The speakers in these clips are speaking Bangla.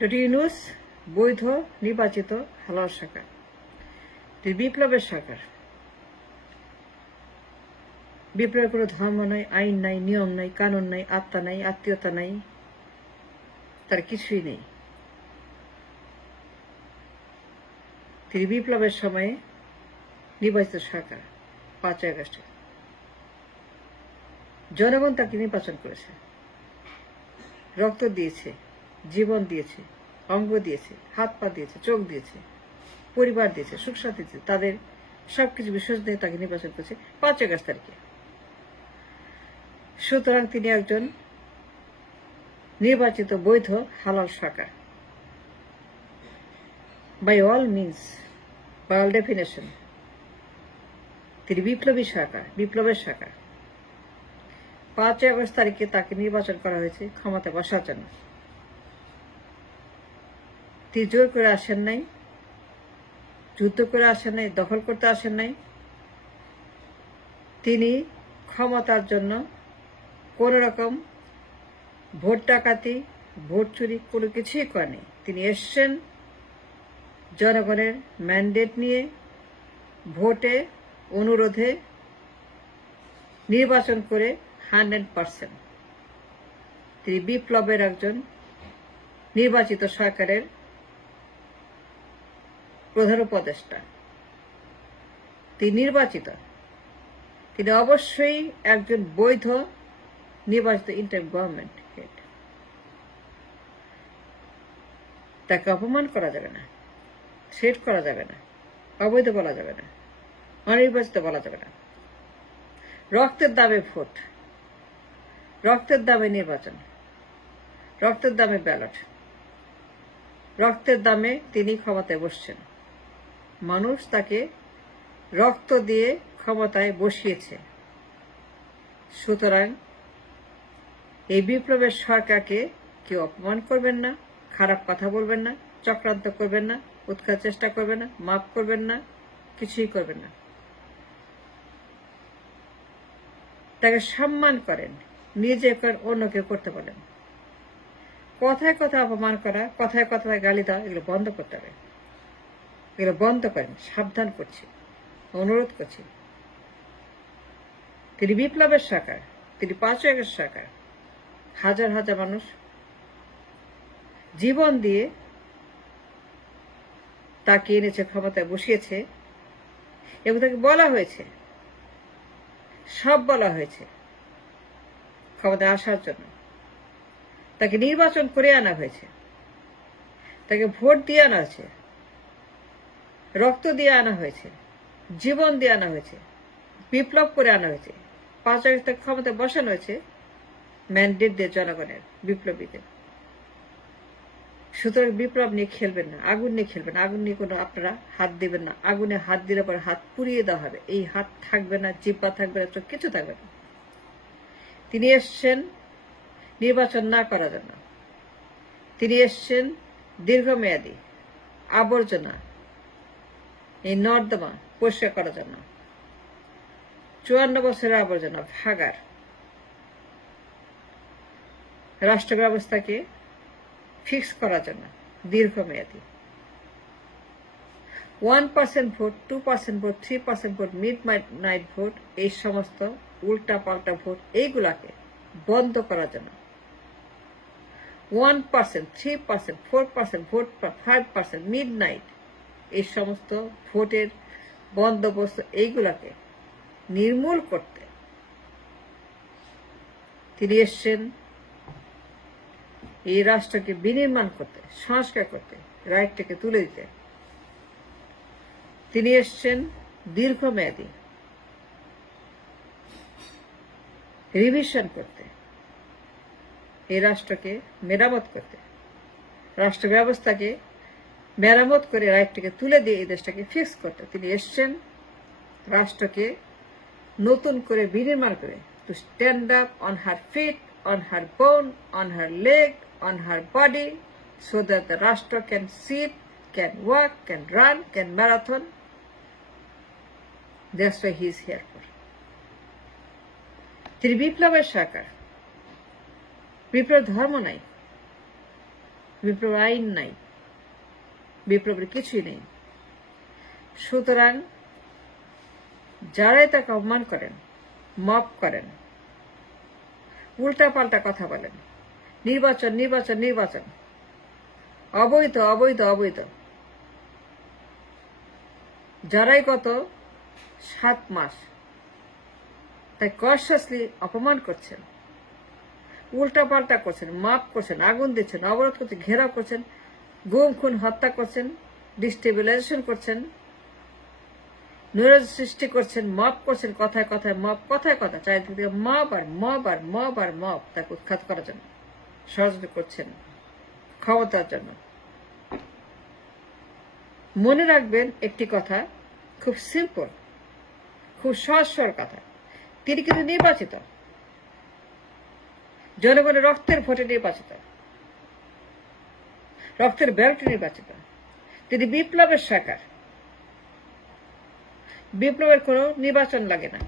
ডক্টর ইউনূস বৈধ নির্বাচিত হালাল সরকার, তিনি বিপ্লবের সরকার। বিপ্লবের কোনো ধর্ম নাই, আইন নাই, নিয়ম নাই, কানুন নাই, আত্মা নাই, আত্মীয়তা নাই, তার কিছুই নেই। তিনি বিপ্লবের সময়ে নির্বাচিত সরকার। 5 আগস্টে জনগণ তাকে নির্বাচন করেছে, রক্ত দিয়েছে, জীবন দিয়েছে, অঙ্গ দিয়েছে, হাত পা দিয়েছে, চোখ দিয়েছে, পরিবার দিয়েছে, সুখ শান্তি দিয়েছে, তাদের সবকিছু বিসর্জন দিয়ে তাকে নির্বাচন করেছে 5 আগস্ট তারিখে। সুতরাং তিনি একজন নির্বাচিত বৈধ হালাল সরকার। By all means, by all definition তিনি বিপ্লবী সরকার, বিপ্লবের সরকার। 5 আগস্ট তারিখে তাকে নির্বাচন করা হয়েছে ক্ষমতা বসার জন্য। তিনি জোর করে আসেন নাই, যুদ্ধ করে আসেন নাই, দখল করতে আসেন নাই। তিনি ক্ষমতার জন্য কোন রকম ভোট ডাকাতি, ভোট চুরি কোনো কিছুই করেনি। তিনি এসছেন জনগণের ম্যান্ডেট নিয়ে, ভোটে অনুরোধে নির্বাচন করে 100%। তিনি বিপ্লবের একজন নির্বাচিত সরকারের প্রধান উপদেষ্টা। তিনি নির্বাচিত, তিনি অবশ্যই একজন বৈধ নির্বাচিত ইন্টারিম গভর্নমেন্ট হেড। তাকে অপমান করা যাবে না, থ্রেট করা যাবে না, অবৈধ বলা যাবে না, অনির্বাচিত বলা যাবে না। রক্তের দামে ভোট, রক্তের দামে নির্বাচন, রক্তের দামে ব্যালট, রক্তের দামে তিনি ক্ষমতায় বসছেন। মানুষ তাকে রক্ত দিয়ে ক্ষমতায় বসিয়েছে। সুতরাং এই বিপ্লবের সরকারকে কেউ অপমান করবেন না, খারাপ কথা বলবেন না, চক্রান্ত করবেন না, উৎখার চেষ্টা করবেন না, মাফ করবেন না, কিছুই করবেন না। তাকে সম্মান করেন, নিজে করেন, অন্যকে করতে বলেন। কথায় কথায় অপমান করা, কথায় কথায় গালি দেওয়া, এগুলো বন্ধ করতে হবে। এগুলো বন্ধ করেন, সাবধান করছি, অনুরোধ করছি। তিনি বিপ্লবের সরকার, তিনি 5 আগস্ট সরকার। হাজার হাজার মানুষ জীবন দিয়ে তাকে এনেছে, ক্ষমতায় বসিয়েছে, এবং তাকে বলা হয়েছে, সব বলা হয়েছে ক্ষমতায় আসার জন্য। তাকে নির্বাচন করে আনা হয়েছে, তাকে ভোট দিয়ে আনা হয়েছে, রক্ত দিয়ে আনা হয়েছে, জীবন দিয়ে আনা হয়েছে, বিপ্লব করে আনা হয়েছে। 5 আগস্ট তাকে ক্ষমতায় বসানো হয়েছে ম্যান্ডেট দিয়ে জনগণের, বিপ্লবীদের। সুতরাং বিপ্লব নিয়ে খেলবেন না, আগুন নিয়ে খেলবেন না, আগুন নিয়ে কোনো আপনারা হাত দিবেন না। আগুনে হাত দিলে পরে হাত পুড়িয়ে দেওয়া হবে। এই হাত থাকবে না, জিব্বা থাকবে না, চোখ কিছু থাকবে না। তিনি এসছেন নির্বাচন না করার জন্য। তিনি এসছেন দীর্ঘমেয়াদী আবর্জনা, এই নর্দমা পরিষ্কার করার জন্য। 54 বছরের আবর্জনা, ভাগার রাষ্ট্র ব্যবস্থাকে ফিক্স করার জন্য, দীর্ঘমেয়াদী। 1% vote, 2% vote, 3% vote, mid night vote, এই সমস্ত উল্টা পাল্টা ভোট, এইগুলাকে বন্ধ করার জন্য। 1%, 3%, 4% ভোট, 5% মিড নাইট, এই সমস্ত ভোটের বন্দোবস্ত, এইগুলাকে নির্মূল করতে তিনি এসছেন। এই রাষ্ট্রকে বিনির্মাণ করতে, সংস্কার করতে, রাইটটাকে তুলে দিতে তিনি এসছেন। দীর্ঘমেয়াদী রিভিশন করতে, এই রাষ্ট্রকে মেরামত করতে, রাষ্ট্র ব্যবস্থাকে মেরামত করে রাইটটাকে তুলে দিয়ে এই দেশটাকে ফিক্স করতে তিনি এসছেন। রাষ্ট্রকে নতুন করে বিনির্মাণ করে, to stand up on her feet, on her bone, on her leg, on her body, so that the Rashtra can sit, can walk, can run, can marathon. That's why he is here for. তিনি বিপ্লবের সরকার। বিপ্লব ধর্ম নাই, বিপ্লব আইন নাই, বিপ্লবের কিছুই নেই। সুতরাং যারাই তাকে অপমান করেন, মব করেন, উল্টা পাল্টা কথা বলেন, নির্বাচন নির্বাচন নির্বাচন, অবৈধ অবৈধ অবৈধ, যারাই গত 7 মাস তাই কনসিয়াসলি অপমান করছেন, উল্টা পাল্টা করছেন, মাপ করছেন, আগুন দিচ্ছেন, অবরোধ করছেন, ঘেরাও করছেন, গুম খুন হত্যা করছেন, ডিস্টেবিলাইজেশন করছেন, নৈরাজ্য সৃষ্টি করছেন, মব করছেন, কথায় কথায় মব, কথায় কথা চারিদিক থেকে মব আর মব আর মব আর মব, তাকে উৎখাত করার জন্য ষড়যন্ত্র করছেন, ক্ষমতার জন্য। মনে রাখবেন একটি কথা, খুব সিম্পল, খুব সহজ সরল কথা, তিনি কিন্তু নির্বাচিত, জনগণের রক্তের ভোটে নির্বাচিত, রক্তের ব্যালটে নির্বাচিত। তিনি বিপ্লবের সরকার, বিপ্লবের কোনো নির্বাচন লাগে না,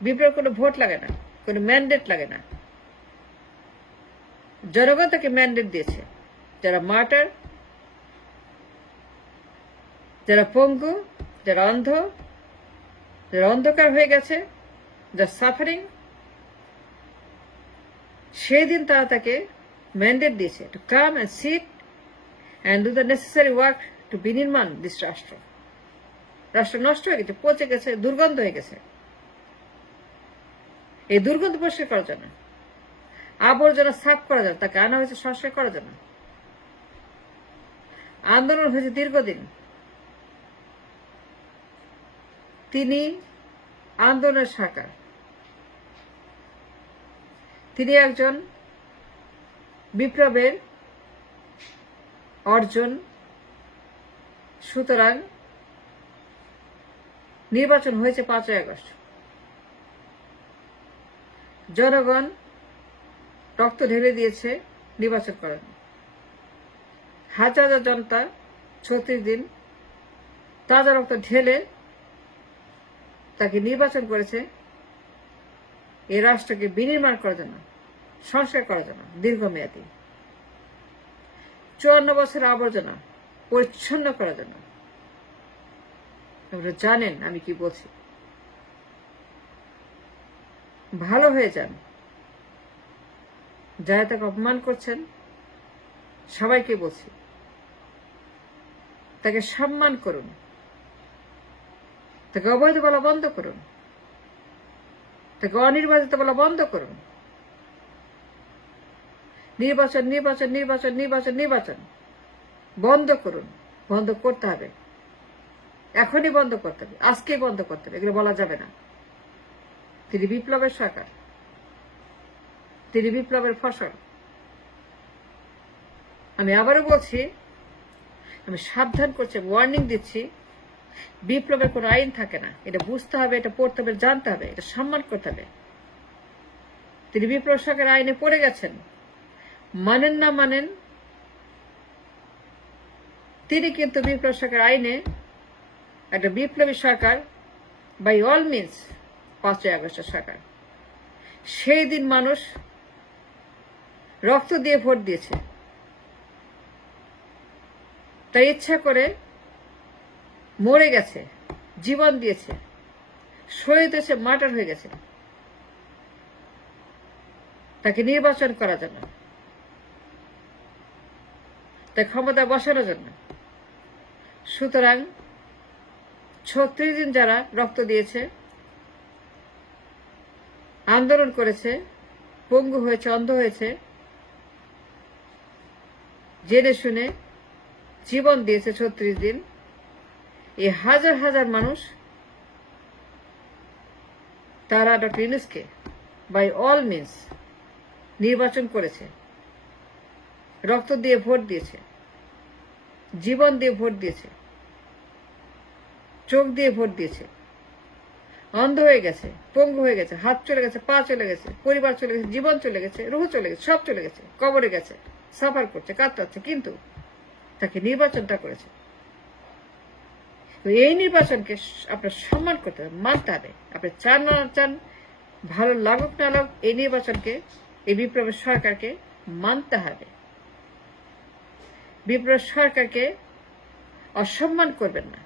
বিপ্লবের কোনো ভোট লাগে না, কোনো ম্যান্ডেট লাগে না। জনগণ তাকে ম্যান্ডেট দিয়েছে। যারা মার্টার, যারা পঙ্গু, যারা অন্ধ, যারা অন্ধকার হয়ে গেছে, যারা সাফারিং, সেই দিন তারা তাকে ম্যান্ডেট দিয়েছে to come and sit and do the necessary work to বিনির্মাণ দিস রাষ্ট্র। রাষ্ট্র নষ্ট হয়ে গেছে, পচে গেছে, দুর্গন্ধ হয়ে গেছে। এই দুর্গন্ধ পরিষ্কার করার জন্য, আবর্জনা সাফ করার জন্য তাকে আনা হয়েছে, সংস্কার করার জন্য। আন্দোলন হয়েছে দীর্ঘদিন। তিনি আন্দোলনের সরকার, তিনি একজন বিপ্লবের অর্জন। সুতরাং নির্বাচন হয়েছে 5ই আগস্ট। জনগণ রক্ত ঢেলে দিয়েছে নির্বাচন করার। হাজার হাজার জনতা 36 দিন তাজা রক্ত ঢেলে তাকে নির্বাচন করেছে এই রাষ্ট্রকে বিনির্মাণ করার জন্য, সংস্কার করার জন্য, দীর্ঘমেয়াদী 54 বছরের আবর্জনা পরিচ্ছন্ন করার জন্য। আপনারা জানেন আমি কি বলছি। ভালো হয়ে যান, যারা তাকে অপমান করছেন সবাইকে বলছি, তাকে সম্মান করুন, তাকে অবৈধ বলা বন্ধ করুন, তাকে অনির্বাচিত বলা বন্ধ করুন। নির্বাচন নির্বাচন নির্বাচন নির্বাচন নির্বাচন বন্ধ করুন। বন্ধ করতে হবে, এখনই বন্ধ করতে হবে, আজকেই বন্ধ করতে হবে। এগুলো বলা যাবে না। তিনি বিপ্লবের সরকার, তিনি বিপ্লবের ফসল। আমি আবারও বলছি, আমি সাবধান করছি, ওয়ার্নিং দিচ্ছি, বিপ্লবের কোনো আইন থাকে না। এটা বুঝতে হবে, এটা পড়তে হবে, জানতে হবে, এটা সম্মান করতে হবে। তিনি বিপ্লব সরকার আইনে পড়ে গেছেন, মানেন না মানেন, তিনি কিন্তু বিপ্লব সরকার আইনে একটা বিপ্লবী সরকার, বাই অল মিনস 5ই আগস্টের সরকার। সেই দিন মানুষ রক্ত দিয়ে ভোট দিয়েছে, তাই ইচ্ছা করে মরে গেছে, জীবন দিয়েছে, শহীদ হয়েছে, মার্টার হয়ে গেছে তাকে নির্বাচন করার জন্য, তাই ক্ষমতা বসানোর জন্য। সুতরাং 36 দিন যারা রক্ত দিয়েছে, আন্দোলন করেছে, পঙ্গু হয়েছে, অন্ধ হয়েছে, জেনে শুনে জীবন দিয়েছে 36 দিন, এই হাজার হাজার মানুষ তারা ডক্টর ইউনূসকে বাই অল মিনস নির্বাচন করেছে, রক্ত দিয়ে ভোট দিয়েছে, জীবন দিয়ে ভোট দিয়েছে, চোখ দিয়ে ভোট দিয়েছে, অন্ধ হয়ে গেছে, পঙ্গু হয়ে গেছে, হাত চলে গেছে, পা চলে গেছে, পরিবার চলে গেছে, জীবন চলে গেছে, রুহ চলে গেছে, সব চলে গেছে, কবরে গেছে, সাফার করছে, কাতরাচ্ছে, কিন্তু তাকে নির্বাচনটা করেছে। এই নির্বাচনকে আপনার সম্মান করতে হবে, মানতে হবে। আপনি চান না চান, ভালো লাগুক না লাগুক, এই নির্বাচনকে, এই বিপ্লবের সরকারকে মানতে হবে। বিপ্লব সরকারকে অসম্মান করবেন না,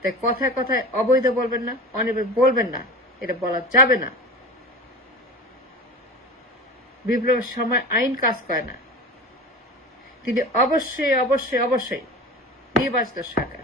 তাই কথায় কথায় অবৈধ বলবেন না, অনিবৈধ বলবেন না, এটা বলা যাবে না। বিপ্লবের সময় আইন কাজ করে না। তিনি অবশ্যই অবশ্যই অবশ্যই নির্বাচিত সরকার।